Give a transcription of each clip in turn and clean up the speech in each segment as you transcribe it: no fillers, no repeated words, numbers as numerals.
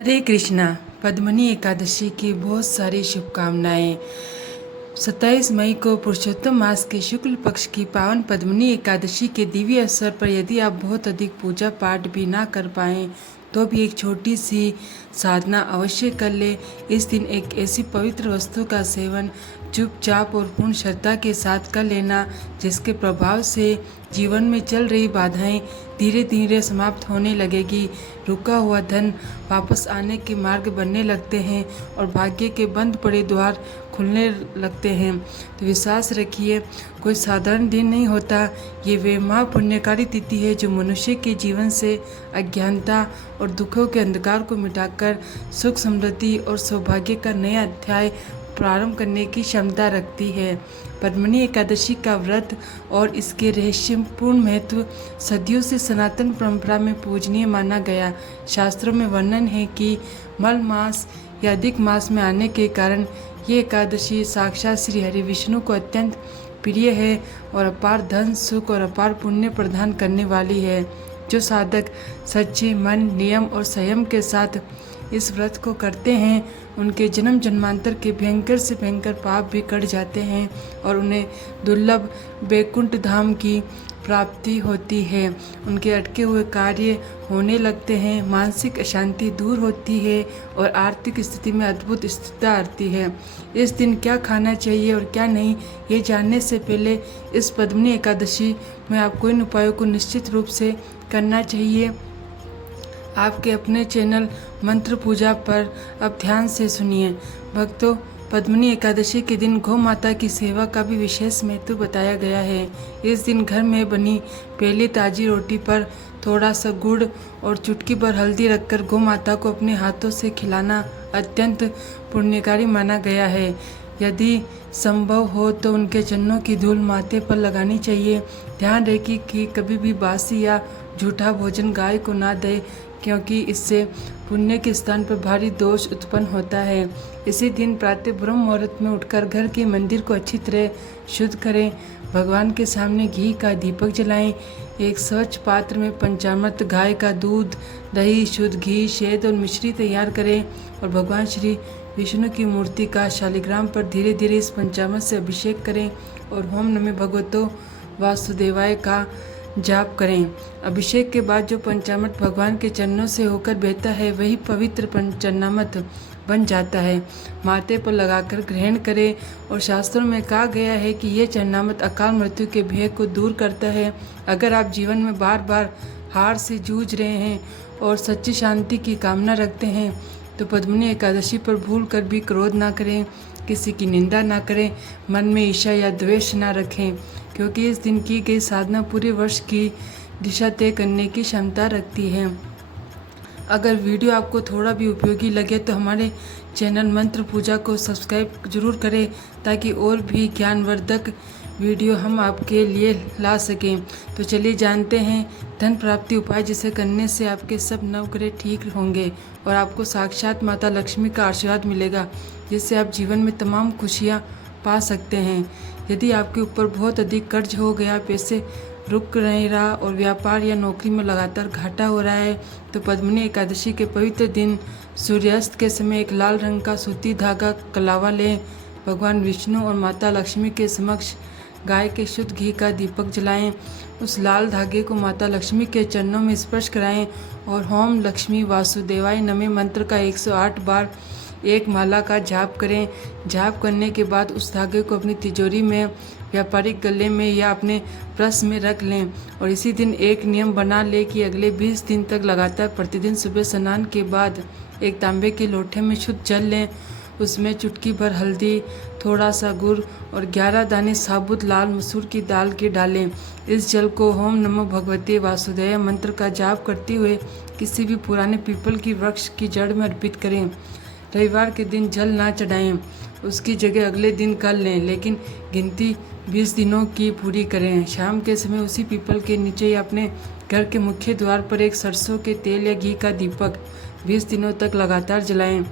हरे कृष्णा। पद्मनी एकादशी की बहुत सारी शुभकामनाएं। 27 मई को पुरुषोत्तम मास के शुक्ल पक्ष की पावन पद्मनी एकादशी के दिव्य अवसर पर यदि आप बहुत अधिक पूजा पाठ भी ना कर पाएं तो भी एक छोटी सी साधना अवश्य कर ले। इस दिन एक ऐसी पवित्र वस्तु का सेवन चुपचाप और पूर्ण श्रद्धा के साथ कर लेना जिसके प्रभाव से जीवन में चल रही बाधाएं धीरे धीरे समाप्त होने लगेगी। रुका हुआ धन वापस आने के मार्ग बनने लगते हैं और भाग्य के बंद पड़े द्वार खुलने लगते हैं। तो विश्वास रखिए, कोई साधारण दिन नहीं होता। ये वे महापुण्यकारी तिथि है जो मनुष्य के जीवन से अज्ञानता और दुखों के अंधकार को मिटाकर सुख समृद्धि और सौभाग्य का नया अध्याय प्रारंभ करने की क्षमता रखती है। पद्मनी एकादशी का व्रत और इसके रहस्यपूर्ण महत्व सदियों से सनातन परंपरा में पूजनीय माना गया। शास्त्रों में वर्णन है कि मल मास या अधिक मास में आने के कारण ये एकादशी साक्षात श्री हरि विष्णु को अत्यंत प्रिय है और अपार धन सुख और अपार पुण्य प्रदान करने वाली है। जो साधक सच्चे मन नियम और संयम के साथ इस व्रत को करते हैं उनके जन्म जन्मांतर के भयंकर से भयंकर पाप भी कट जाते हैं और उन्हें दुर्लभ बैकुंठ धाम की प्राप्ति होती है। उनके अटके हुए कार्य होने लगते हैं, मानसिक अशांति दूर होती है और आर्थिक स्थिति में अद्भुत स्थिरता आती है। इस दिन क्या खाना चाहिए और क्या नहीं, ये जानने से पहले इस पद्मनी एकादशी में आपको इन उपायों को निश्चित रूप से करना चाहिए। आपके अपने चैनल मंत्र पूजा पर अब ध्यान से सुनिए। भक्तों, पद्मनी एकादशी के दिन गौ माता की सेवा का भी विशेष महत्व बताया गया है। इस दिन घर में बनी पहली ताजी रोटी पर थोड़ा सा गुड़ और चुटकी भर हल्दी रखकर गौ माता को अपने हाथों से खिलाना अत्यंत पुण्यकारी माना गया है। यदि संभव हो तो उनके चरणों की धूल माथे पर लगानी चाहिए। ध्यान रखें कि कभी भी बासी या झूठा भोजन गाय को ना दे, क्योंकि इससे पुण्य के स्थान पर भारी दोष उत्पन्न होता है। इसी दिन प्रातः ब्रह्म मुहूर्त में उठकर घर के मंदिर को अच्छी तरह शुद्ध करें। भगवान के सामने घी का दीपक जलाएं। एक स्वच्छ पात्र में पंचामृत, गाय का दूध, दही, शुद्ध घी, शहद और मिश्री तैयार करें और भगवान श्री विष्णु की मूर्ति का शालिग्राम पर धीरे धीरे इस पंचामृत से अभिषेक करें और ओम नमः भगवतो वासुदेवाय का जाप करें। अभिषेक के बाद जो पंचामृत भगवान के चरणों से होकर बहता है वही पवित्र पंचामृत बन जाता है। माथे पर लगाकर ग्रहण करें और शास्त्रों में कहा गया है कि यह चरणामृत अकाल मृत्यु के भय को दूर करता है। अगर आप जीवन में बार बार हार से जूझ रहे हैं और सच्ची शांति की कामना रखते हैं तो पद्मनी एकादशी पर भूल कर भी क्रोध ना करें, किसी की निंदा ना करें, मन में ईर्ष्या या द्वेष ना रखें, क्योंकि इस दिन की गई साधना पूरे वर्ष की दिशा तय करने की क्षमता रखती है। अगर वीडियो आपको थोड़ा भी उपयोगी लगे तो हमारे चैनल मंत्र पूजा को सब्सक्राइब जरूर करें ताकि और भी ज्ञानवर्धक वीडियो हम आपके लिए ला सकें। तो चलिए जानते हैं धन प्राप्ति उपाय जिसे करने से आपके सब नवग्रह ठीक होंगे और आपको साक्षात माता लक्ष्मी का आशीर्वाद मिलेगा, जिससे आप जीवन में तमाम खुशियाँ पा सकते हैं। यदि आपके ऊपर बहुत अधिक कर्ज हो गया, पैसे रुक नहीं रहा और व्यापार या नौकरी में लगातार घाटा हो रहा है तो पद्मनी एकादशी के पवित्र दिन सूर्यास्त के समय एक लाल रंग का सूती धागा कलावा लें। भगवान विष्णु और माता लक्ष्मी के समक्ष गाय के शुद्ध घी का दीपक जलाएं। उस लाल धागे को माता लक्ष्मी के चरणों में स्पर्श कराएं और ओम लक्ष्मी वासुदेवाय नमः मंत्र का 108 बार एक माला का जाप करें। जाप करने के बाद उस धागे को अपनी तिजोरी में, व्यापारिक गले में या अपने पर्स में रख लें और इसी दिन एक नियम बना लें कि अगले 20 दिन तक लगातार प्रतिदिन सुबह स्नान के बाद एक तांबे के लोटे में शुद्ध जल लें। उसमें चुटकी भर हल्दी, थोड़ा सा गुड़ और 11 दाने साबुत लाल मसूर की दाल के डालें। इस जल को ओम नमो भगवते वासुदेव मंत्र का जाप करते हुए किसी भी पुराने पीपल की वृक्ष की जड़ में अर्पित करें। रविवार के दिन जल ना चढ़ाएं, उसकी जगह अगले दिन कर लें, लेकिन गिनती 20 दिनों की पूरी करें। शाम के समय उसी पीपल के नीचे या अपने घर के मुख्य द्वार पर एक सरसों के तेल या घी का दीपक 20 दिनों तक लगातार जलाएं।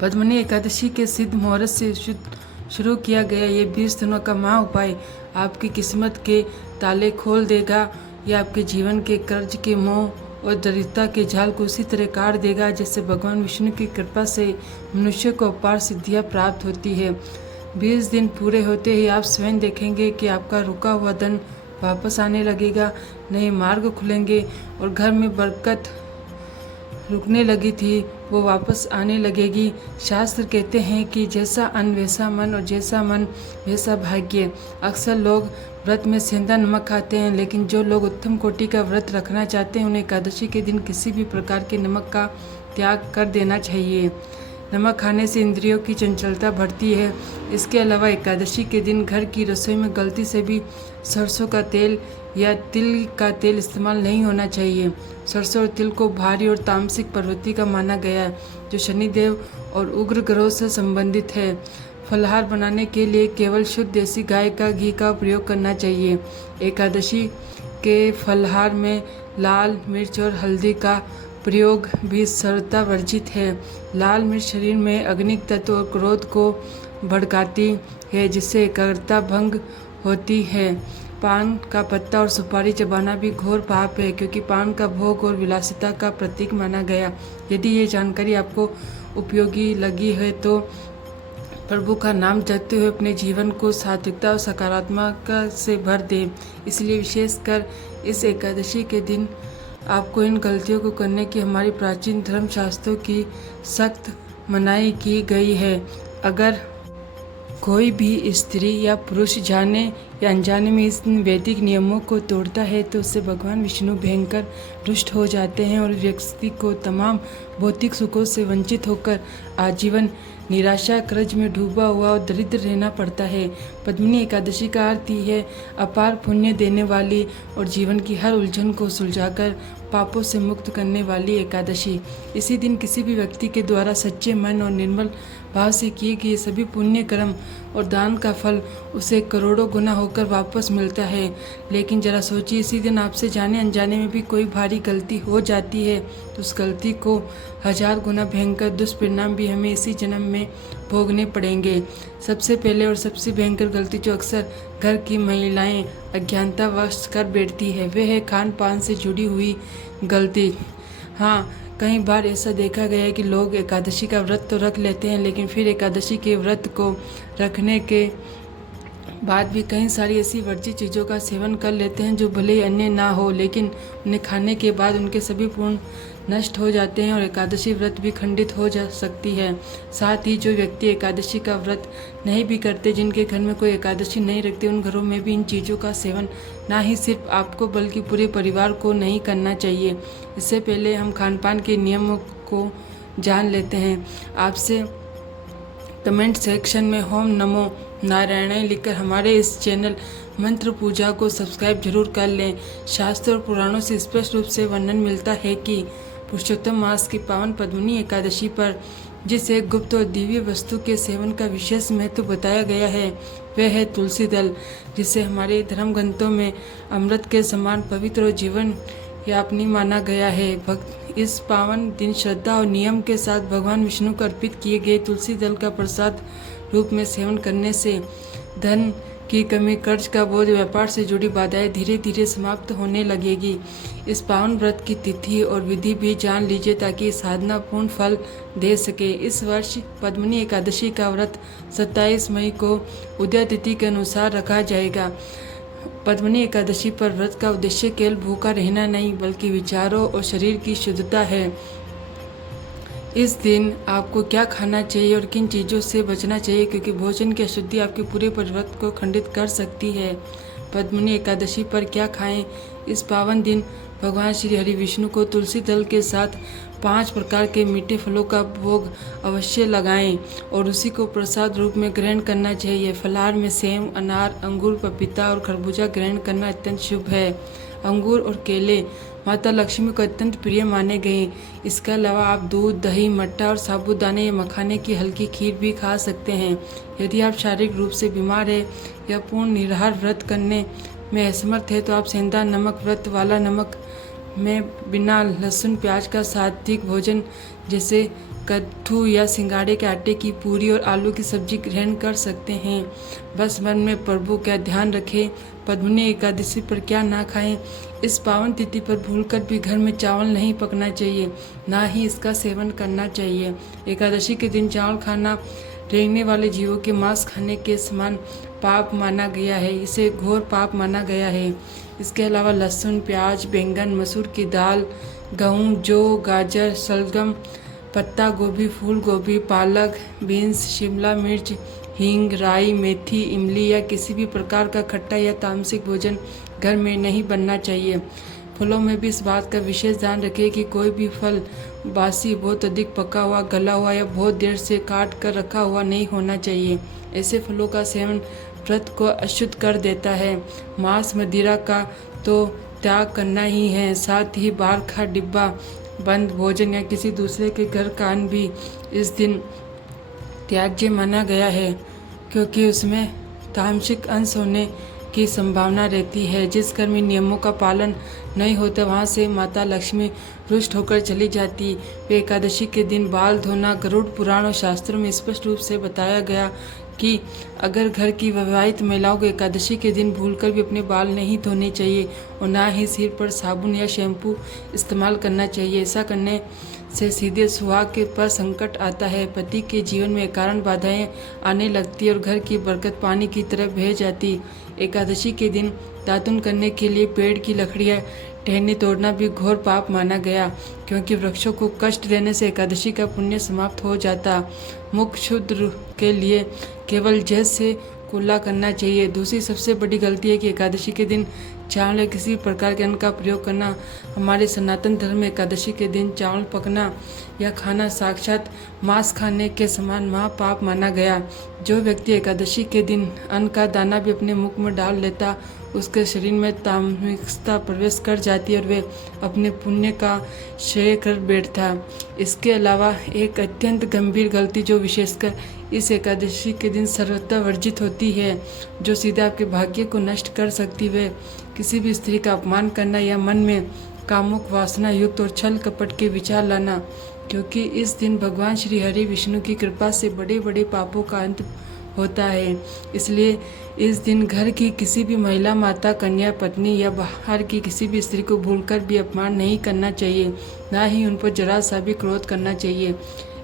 पद्मनी एकादशी के सिद्ध मुहूर्त से शुरू किया गया ये 20 दिनों का महा उपाय आपकी किस्मत के ताले खोल देगा। यह आपके जीवन के कर्ज के मोह और दरिद्रता के जाल को उसी तरह काट देगा जैसे भगवान विष्णु की कृपा से मनुष्य को अपार सिद्धियाँ प्राप्त होती है। 20 दिन पूरे होते ही आप स्वयं देखेंगे कि आपका रुका हुआ धन वापस आने लगेगा, नए मार्ग खुलेंगे और घर में बरकत रुकने लगी थी वो वापस आने लगेगी। शास्त्र कहते हैं कि जैसा अन्न वैसा मन और जैसा मन वैसा भाग्य। अक्सर लोग व्रत में सेंधा नमक खाते हैं, लेकिन जो लोग उत्तम कोटि का व्रत रखना चाहते हैं उन्हें एकादशी के दिन किसी भी प्रकार के नमक का त्याग कर देना चाहिए। नमक खाने से इंद्रियों की चंचलता बढ़ती है। इसके अलावा एकादशी के दिन घर की रसोई में गलती से भी सरसों का तेल या तिल का तेल इस्तेमाल नहीं होना चाहिए। सरसों और तिल को भारी और तामसिक प्रवृत्ति का माना गया है, जो शनिदेव और उग्र ग्रहों से संबंधित है। फलाहार बनाने के लिए केवल शुद्ध देसी गाय का घी का प्रयोग करना चाहिए। एकादशी के फलाहार में लाल मिर्च और हल्दी का प्रयोग भी सर्वथा वर्जित है। लाल मिर्च शरीर में अग्नि तत्व और क्रोध को भड़काती है, जिससे एकाग्रता भंग होती है। पान का पत्ता और सुपारी चबाना भी घोर पाप है, क्योंकि पान का भोग और विलासिता का प्रतीक माना गया। यदि ये जानकारी आपको उपयोगी लगी है तो प्रभु का नाम जपते हुए अपने जीवन को सात्विकता और सकारात्मकता से भर दें। इसलिए विशेषकर इस एकादशी के दिन आपको इन गलतियों को करने की हमारी प्राचीन धर्मशास्त्रों की सख्त मनाही की गई है। अगर कोई भी स्त्री या पुरुष जाने या अनजाने में इस वैदिक नियमों को तोड़ता है तो उससे भगवान विष्णु भयंकर रुष्ट हो जाते हैं और व्यक्ति को तमाम भौतिक सुखों से वंचित होकर आजीवन निराशा कर्ज में डूबा हुआ और दरिद्र रहना पड़ता है। पद्मिनी एकादशी का अर्थ ही है अपार पुण्य देने वाली और जीवन की हर उलझन को सुलझाकर पापों से मुक्त करने वाली एकादशी। इसी दिन किसी भी व्यक्ति के द्वारा सच्चे मन और निर्मल भाव से किए गए सभी पुण्य कर्म और दान का फल उसे करोड़ों गुना होकर वापस मिलता है। लेकिन जरा सोचिए, इसी दिन आपसे जाने अनजाने में भी कोई भारी गलती हो जाती है तो उस गलती को 1000 गुना भयंकर दुष्परिणाम भी हमें इसी जन्म में भोगने पड़ेंगे। सबसे पहले और सबसे भयंकर गलती जो अक्सर घर की महिलाएं अज्ञानतावश कर बैठती है वह है खान पान से जुड़ी हुई गलती। हाँ, कई बार ऐसा देखा गया है कि लोग एकादशी का व्रत तो रख लेते हैं, लेकिन फिर एकादशी के व्रत को रखने के बाद भी कई सारी ऐसी वर्जित चीज़ों का सेवन कर लेते हैं जो भले ही अन्य ना हो, लेकिन उन्हें खाने के बाद उनके सभी पूर्ण नष्ट हो जाते हैं और एकादशी व्रत भी खंडित हो जा सकती है। साथ ही जो व्यक्ति एकादशी का व्रत नहीं भी करते, जिनके घर में कोई एकादशी नहीं रखते, उन घरों में भी इन चीज़ों का सेवन ना ही सिर्फ आपको बल्कि पूरे परिवार को नहीं करना चाहिए। इससे पहले हम खान पान के नियमों को जान लेते हैं। आपसे कमेंट सेक्शन में ओम नमो नारायण लिखकर हमारे इस चैनल मंत्र पूजा को सब्सक्राइब जरूर कर लें। शास्त्र और पुराणों से स्पष्ट रूप से वर्णन मिलता है कि पुरुषोत्तम मास की पावन पद्मिनी एकादशी पर जिस एक गुप्त और दिव्य वस्तु के सेवन का विशेष महत्व बताया गया है वह है तुलसी दल, जिसे हमारे धर्म ग्रंथों में अमृत के समान पवित्र और जीवन यापनी माना गया है। भक्त इस पावन दिन श्रद्धा और नियम के साथ भगवान विष्णु को अर्पित किए गए तुलसी दल का प्रसाद रूप में सेवन करने से धन की कमी, कर्ज का बोझ, व्यापार से जुड़ी बाधाएं धीरे धीरे समाप्त होने लगेगी। इस पावन व्रत की तिथि और विधि भी जान लीजिए ताकि साधना पूर्ण फल दे सके। इस वर्ष पद्मिनी एकादशी का व्रत 27 मई को उदय तिथि के अनुसार रखा जाएगा। पद्मिनी एकादशी पर व्रत का उद्देश्य केवल भूखा रहना नहीं बल्कि विचारों और शरीर की शुद्धता है। इस दिन आपको क्या खाना चाहिए और किन चीज़ों से बचना चाहिए, क्योंकि भोजन की अशुद्धि आपके पूरे व्रत को खंडित कर सकती है। पद्मिनी एकादशी पर क्या खाएं? इस पावन दिन भगवान श्री हरि विष्णु को तुलसी दल के साथ 5 प्रकार के मीठे फलों का भोग अवश्य लगाएं और उसी को प्रसाद रूप में ग्रहण करना चाहिए। फलाहार में सेब, अनार, अंगूर, पपीता और खरबूजा ग्रहण करना अत्यंत शुभ है। अंगूर और केले माता लक्ष्मी को अत्यंत प्रिय माने गए। इसके अलावा आप दूध, दही, मट्ठा और साबूदाने या मखाने की हल्की खीर भी खा सकते हैं। यदि आप शारीरिक रूप से बीमार है या पूर्ण निराहार व्रत करने में असमर्थ है तो आप सेंधा नमक व्रत वाला नमक में बिना लहसुन प्याज का सात्विक भोजन जैसे कद्दू या सिंगाड़े के आटे की पूरी और आलू की सब्जी ग्रहण कर सकते हैं। बस मन में प्रभु का ध्यान रखें। पद्मनी एकादशी पर क्या ना खाएं। इस पावन तिथि पर भूलकर भी घर में चावल नहीं पकना चाहिए, ना ही इसका सेवन करना चाहिए। एकादशी के दिन चावल खाना रेंगने वाले जीवों के मांस खाने के समान पाप माना गया है। इसे घोर पाप माना गया है। इसके अलावा लहसुन, प्याज, बैंगन, मसूर की दाल, गेहूँ, जौ, गाजर, शलगम, पत्ता गोभी, फूल गोभी, पालक, बीन्स, शिमला मिर्च, हींग, राई, मेथी, इमली या किसी भी प्रकार का खट्टा या तामसिक भोजन घर में नहीं बनना चाहिए। फलों में भी इस बात का विशेष ध्यान रखें कि कोई भी फल बासी, बहुत अधिक पका हुआ, गला हुआ या बहुत देर से काट कर रखा हुआ नहीं होना चाहिए। ऐसे फलों का सेवन व्रत को अशुद्ध कर देता है। मांस, मदिरा का तो त्याग करना ही है। साथ ही बाहर का डिब्बा बंद भोजन या किसी दूसरे के घर का अन्न भी इस दिन त्याज्य माना गया है, क्योंकि उसमें तामसिक अंश होने की संभावना रहती है। जिस घर में नियमों का पालन नहीं होता वहाँ से माता लक्ष्मी रुष्ट होकर चली जाती। वे एकादशी के दिन बाल धोना गरुड़ पुराण और शास्त्रों में स्पष्ट रूप से बताया गया कि अगर घर की विवाहित महिलाओं को एकादशी के दिन भूलकर भी अपने बाल नहीं धोने चाहिए और ना ही सिर पर साबुन या शैम्पू इस्तेमाल करना चाहिए। ऐसा करने से सीधे सुहाग पर संकट आता है। पति के जीवन में कारण बाधाएं आने लगती और घर की बरकत पानी की तरह बह जाती। एकादशी के दिन दातुन करने के लिए पेड़ की लकड़ियां टहनी तोड़ना भी घोर पाप माना गया, क्योंकि वृक्षों को कष्ट देने से एकादशी का पुण्य समाप्त हो जाता। मुख शुद्ध के लिए केवल जल से कुल्ला करना चाहिए। दूसरी सबसे बड़ी गलती है कि एकादशी के दिन चावल या किसी प्रकार के अन्न का प्रयोग करना। हमारे सनातन धर्म में एकादशी के दिन चावल पकना या खाना साक्षात मांस खाने के समान महापाप माना गया। जो व्यक्ति एकादशी के दिन अन्न का दाना भी अपने मुख में डाल लेता, उसके शरीर में तामसिकता प्रवेश कर जाती और वे अपने पुण्य का क्षय कर बैठता। इसके अलावा एक अत्यंत गंभीर गलती जो विशेषकर इस एकादशी के दिन सर्वथा वर्जित होती है, जो सीधे आपके भाग्य को नष्ट कर सकती है, किसी भी स्त्री का अपमान करना या मन में कामुक वासना युक्त और छल कपट के विचार लाना, क्योंकि इस दिन भगवान श्री हरि विष्णु की कृपा से बड़े बड़े पापों का अंत होता है। इसलिए इस दिन घर की किसी भी महिला, माता, कन्या, पत्नी या बाहर की किसी भी स्त्री को भूलकर भी अपमान नहीं करना चाहिए, ना ही उन पर जरा सा भी क्रोध करना चाहिए।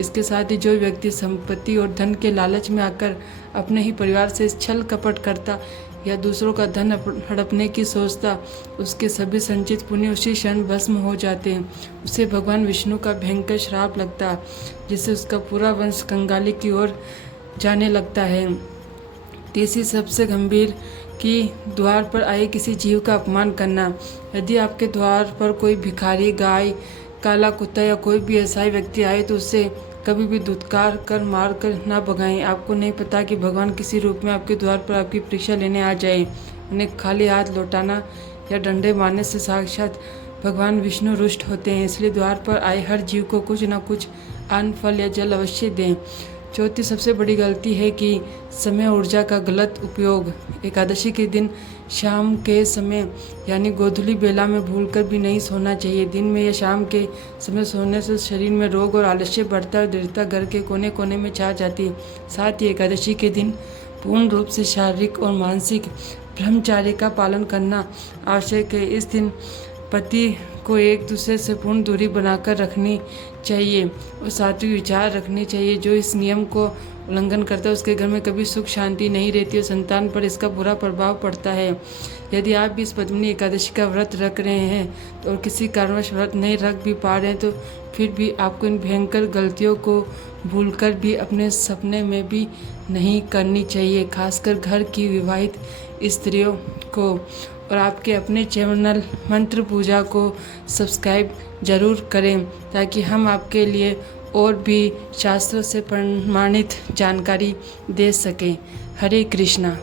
इसके साथ ही जो व्यक्ति संपत्ति और धन के लालच में आकर अपने ही परिवार से छल कपट करता या दूसरों का धन हड़पने की सोचता, उसके सभी संचित पुण्य उसी क्षण भस्म हो जाते हैं। उसे भगवान विष्णु का भयंकर श्राप लगता, जिससे उसका पूरा वंश कंगाली की ओर जाने लगता है। तीसरी सबसे गंभीर कि द्वार पर आए किसी जीव का अपमान करना। यदि आपके द्वार पर कोई भिखारी, गाय, काला कुत्ता या कोई भी ऐसा व्यक्ति आए तो उसे कभी भी धुतकार कर मार कर ना भगाएं। आपको नहीं पता कि भगवान किसी रूप में आपके द्वार पर आपकी परीक्षा लेने आ जाए। उन्हें खाली हाथ लौटाना या डंडे मारने से साक्षात भगवान विष्णु रुष्ट होते हैं। इसलिए द्वार पर आए हर जीव को कुछ न कुछ अन्न, फल या जल अवश्य दें। चौथी सबसे बड़ी गलती है कि समय ऊर्जा का गलत उपयोग। एकादशी के दिन शाम के समय यानी गोधूली बेला में भूलकर भी नहीं सोना चाहिए। दिन में या शाम के समय सोने से शरीर में रोग और आलस्य बढ़ता और दृढ़ता घर के कोने कोने में छा जाती। साथ ही एकादशी के दिन पूर्ण रूप से शारीरिक और मानसिक ब्रह्मचर्य का पालन करना आवश्यक है। इस दिन पति को एक दूसरे से पूर्ण दूरी बनाकर रखनी चाहिए और सात्विक विचार रखने चाहिए। जो इस नियम को उल्लंघन करता है उसके घर में कभी सुख शांति नहीं रहती और संतान पर इसका बुरा प्रभाव पड़ता है। यदि आप भी इस पद्मिनी एकादशी का व्रत रख रहे हैं तो और किसी कारणवश व्रत नहीं रख भी पा रहे हैं तो फिर भी आपको इन भयंकर गलतियों को भूलकर भी अपने सपने में भी नहीं करनी चाहिए, खासकर घर की विवाहित स्त्रियों को। और आपके अपने चैनल मंत्र पूजा को सब्सक्राइब जरूर करें ताकि हम आपके लिए और भी शास्त्रों से प्रमाणित जानकारी दे सकें। हरे कृष्णा।